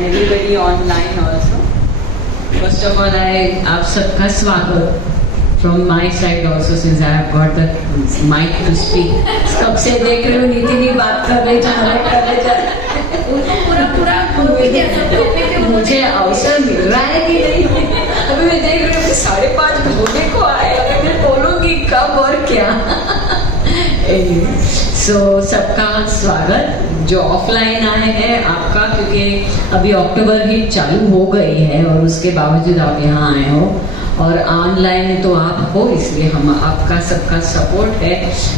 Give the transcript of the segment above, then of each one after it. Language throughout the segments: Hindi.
and everybody online also. First of all, आप सबका स्वागत from my side also, since I have got the mic to speak. कब से देख रही हूँ नीति भी बात कर रहे जा रहे मुझे अवसर मिल रहा है कि नहीं, अभी मैं देख रही हूँ कि 5:30 होने को आए, अभी मैं बोलूँगी कब और क्या. सो सबका स्वागत जो ऑफलाइन आए हैं आपका, क्योंकि अभी अक्टूबर ही चालू हो गई है और उसके बावजूद आप यहाँ आए हो, और ऑनलाइन तो आप हो, इसलिए हम आपका सबका सपोर्ट है.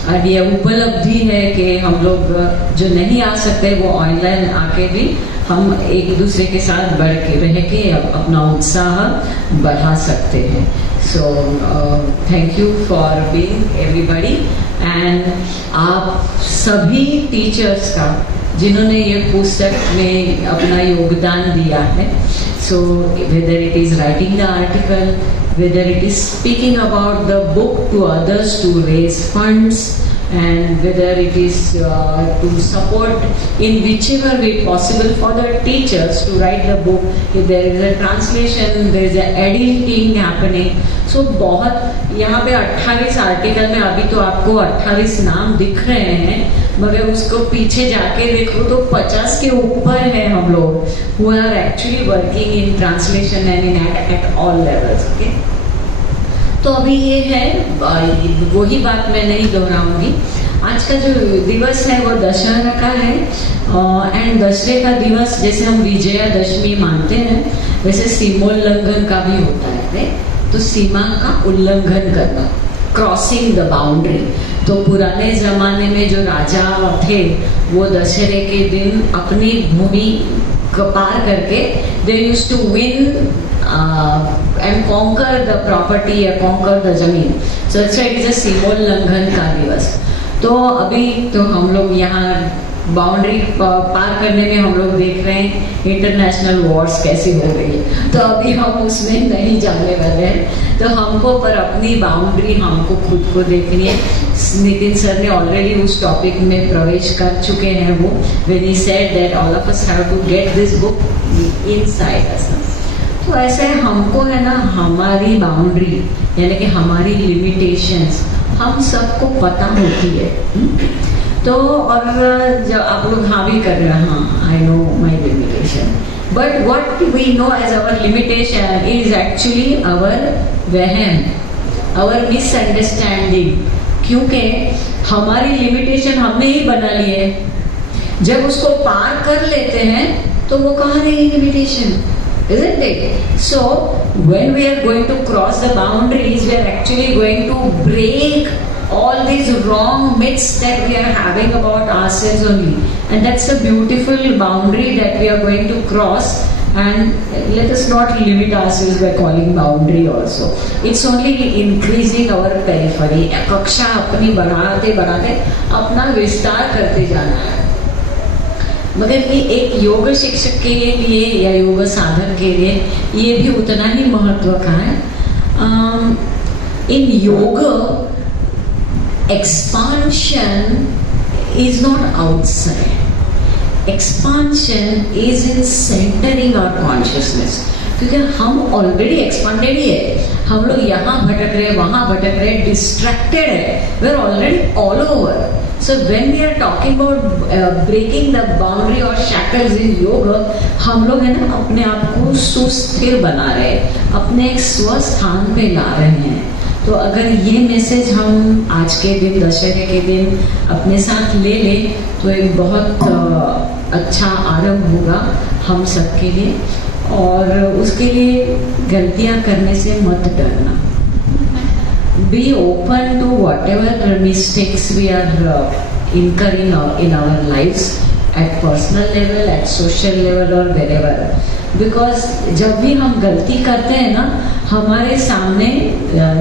और ये उपलब्धि है कि हम लोग जो नहीं आ सकते वो ऑनलाइन आके भी हम एक दूसरे के साथ बढ़ के रह के अपना उत्साह बढ़ा सकते हैं. So thank you for being everybody. And आप सभी टीचर्स का जिन्होंने ये पुस्तक में अपना योगदान दिया है, सो whether it is writing the article, whether it is speaking about the book to others to raise funds, and whether it is to support in whichever way possible for the teachers to write the book, if there is a translation, there is a editing happening. So बहुत यहाँ पे 28 आर्टिकल में अभी तो आपको 28 नाम दिख रहे हैं, मगर उसको पीछे जाके देखो तो 50 के ऊपर है हम लोग who are actually working in translation and in at all levels. Okay? तो अभी ये है, वही बात मैं नहीं दोहराऊंगी. आज का जो दिवस है वो दशहरा का है, एंड दशहरे का दिवस जैसे हम विजयादशमी मानते हैं वैसे सीमोल्लंघन का भी होता है. तो सीमा का उल्लंघन करना, क्रॉसिंग द बाउंड्री. तो पुराने जमाने में जो राजा थे वो दशहरे के दिन अपनी भूमि को पार करके they used to win and conquer the property or conquer the जमीन. So that's why it is a सीमोल्लंघन का दिवस. तो अभी तो हम लोग यहाँ बाउंड्री पार करने में हम लोग देख रहे हैं इंटरनेशनल वॉर्स कैसी हो रही है, तो अभी हम उसमें नहीं जाने वाले हैं. तो हमको पर अपनी बाउंड्री हमको खुद को देखनी है. नितिन सर ने ऑलरेडी उस टॉपिक में प्रवेश कर चुके हैं. वो when he said that all of us have to get this book inside us. तो ऐसे हमको है ना, हमारी बाउंड्री यानी कि हमारी लिमिटेशंस हम सबको पता होती है. तो और जब आप लोग हाँ भी कर रहे हैं, हाँ I know my limitation, but what we know as our limitation is actually our वहम, आवर मिसअंडरस्टैंडिंग. क्योंकि हमारी लिमिटेशन हमने ही बना ली है. जब उसको पार कर लेते हैं तो वो कहाँ रही limitation, isn't it? So when we are going to cross the boundaries, we are actually going to break all these wrong myths that we are having about ourselves only, and that's a beautiful boundary that we are going to cross. And let us not limit ourselves by calling boundary also. It's only increasing our periphery. कक्षा अपनी बढ़ाते बढ़ाते अपना विस्तार करते जाना है. मगर ये एक योग शिक्षक के लिए या योग साधक के लिए ये भी उतना ही महत्व का है. In yog expansion is not outside, expansion is in centering our consciousness. क्योंकि हम ऑलरेडी एक्सपांडेड ही है, हम लोग यहाँ भटक रहे वहाँ भटक रहे, डिस्ट्रैक्टेड है, we are already all over. So when we are talking about breaking the boundary or shackles in yoga, हम लोग है ना अपने आप को सुस्थिर बना रहे, अपने एक स्वस्थान पे ला रहे हैं. तो अगर ये मैसेज हम आज के दिन दशहरे के दिन अपने साथ ले लें तो एक बहुत अच्छा आरंभ होगा हम सबके लिए. और उसके लिए गलतियाँ करने से मत डरना. Be open to whatever mistakes we are incurring in our lives at personal level, at social level or wherever. Because जब भी हम गलती करते हैं ना, हमारे सामने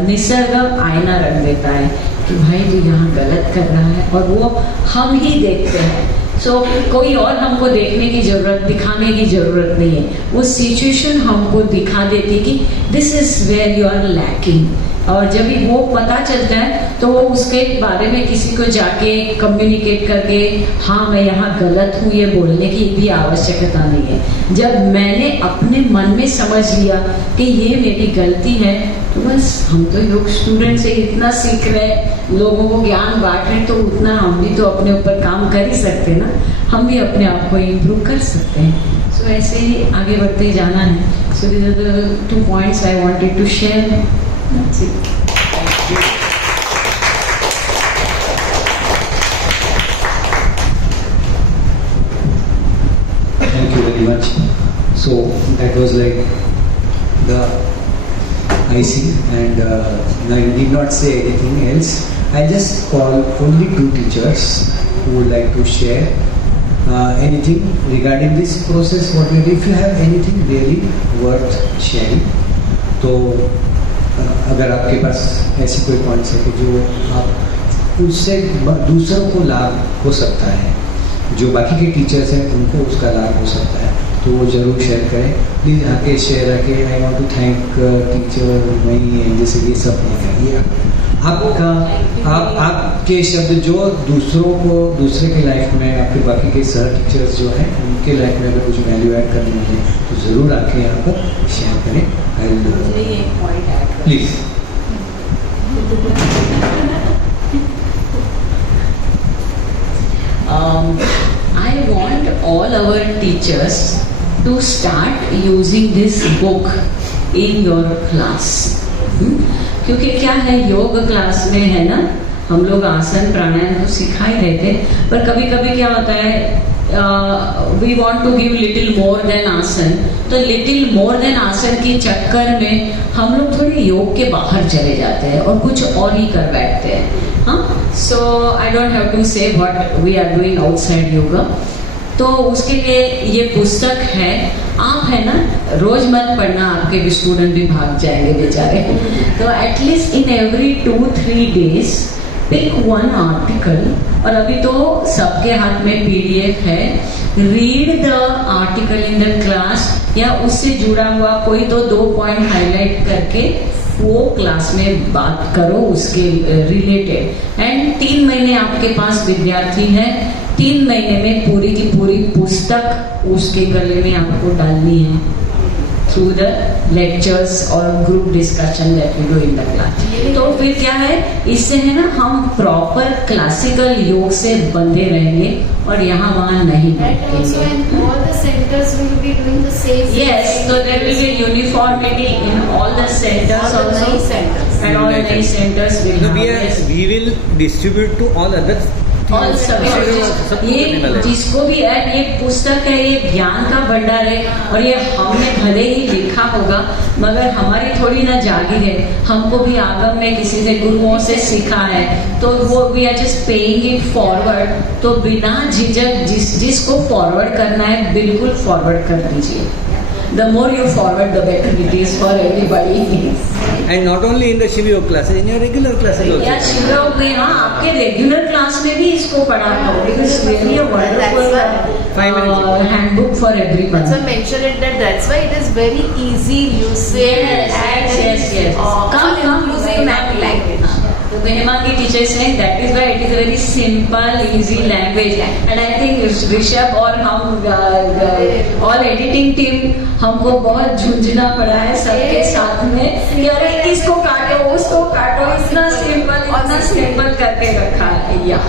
निसर्ग आईना रख देता है कि भाई तू यहाँ गलत कर रहा है, और वो हम ही देखते हैं. सो कोई और हमको देखने की जरूरत, दिखाने की जरूरत नहीं है. वो सिचुएशन हमको दिखा देती कि this is where you are lacking, और जब भी वो पता चलता है तो वो उसके बारे में किसी को जाके कम्युनिकेट करके हाँ मैं यहाँ गलत हूँ ये बोलने की भी आवश्यकता नहीं है। जब मैंने अपने मन में समझ लिया कि ये मेरी गलती है तो बस हम तो योग स्टूडेंट से इतना सीख रहे, लोगों को ज्ञान बांट रहे, तो उतना हम भी तो अपने ऊपर काम कर ही सकते ना, हम भी अपने आप को इम्प्रूव कर सकते हैं। सो ऐसे ही आगे बढ़ते जाना है। So these are the 2 points I wanted to share. That's it. Thank you very much. So that was like the IC, and I did not say anything else. I just call only 2 teachers who would like to share anything regarding this process. What we do, if you have anything really worth sharing, तो अगर आपके पास ऐसी कोई पॉइंट्स है कि जो आप उससे दूसरों को लाभ हो सकता है, जो बाकी के टीचर्स हैं उनको उसका लाभ हो सकता है, तो वो ज़रूर शेयर करें प्लीज़। आके शेयर आके I want to thank teacher मई, जैसे ये सब नहीं है, आपके शब्द जो दूसरों को, दूसरे के लाइफ में, आपके बाकी के सर टीचर्स जो हैं उनके लाइफ में अगर कुछ वैल्यू ऐड करनी है तो ज़रूर आके यहाँ पर शेयर करें। Please. I want all our teachers to start using this book in your class. क्योंकि क्या है, योग क्लास में है ना, हम लोग आसन प्राणायाम तो सिखा ही रहे थे, पर कभी कभी क्या होता है we want to give little more than asan, तो लिटिल मोर देन आसन के चक्कर में हम लोग थोड़े योग के बाहर चले जाते हैं और कुछ और ही कर बैठते हैं। हाँ, so I don't have to say what we are doing outside yoga. तो उसके लिए ये पुस्तक है, आप है ना रोज मत पढ़ना, आपके भी स्टूडेंट भी भाग जाएंगे बेचारे। तो at least in every 2-3 days pick 1 article, और अभी तो सबके हाथ में PDF है, read the article in the class, या उससे जुड़ा हुआ कोई तो 2 पॉइंट हाईलाइट करके वो क्लास में बात करो उसके रिलेटेड। एंड 3 महीने आपके पास विद्यार्थी है, 3 महीने में पूरी की पूरी पुस्तक उसके गले में आपको डालनी है थ्रू द लेक्चर्स और group discussion that we do in the class. तो फिर क्या है, इससे है ना हम प्रॉपर क्लासिकल योग से बंधे रहेंगे और यहाँ वहाँ नहीं बैठेंगे। Yes, so there will be uniformity in all the centers also, and all many centers will have. We will distribute to all other. All subject, ये जिसको भी है, ये पुस्तक है, ये ज्ञान का भंडार है, और ये हमने भले ही लिखा होगा मगर हमारी थोड़ी ना जागीर है, हमको भी आगम में किसी से गुरुओं से सीखा है, तो वो we are just paying it forward. तो बिना झिझक जिसको फॉरवर्ड करना है बिल्कुल फॉरवर्ड कर दीजिए। The more you forward, the better it is for everybody. And not only in the Shiva Yoga classes, in your regular classes also. या शिव योग में, हाँ, आपके रेगुलर क्लास में भी इसको पढ़ा करो, because it's really a wonderful handbook for everyone. So mention it that's why it is very easy usage Yes. come using that language. तो महिमा की टीचर से that is why it is a very simple, easy language, and I think Rishabh और हम all editing team हमको बहुत झुंझुना पड़ा है सबके साथ में कि अरे इसको काटो उसको काटो, इतना सिंपल करके रखा है। या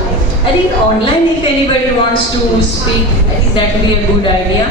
I think online if anybody wants to speak, I think that will be a good idea.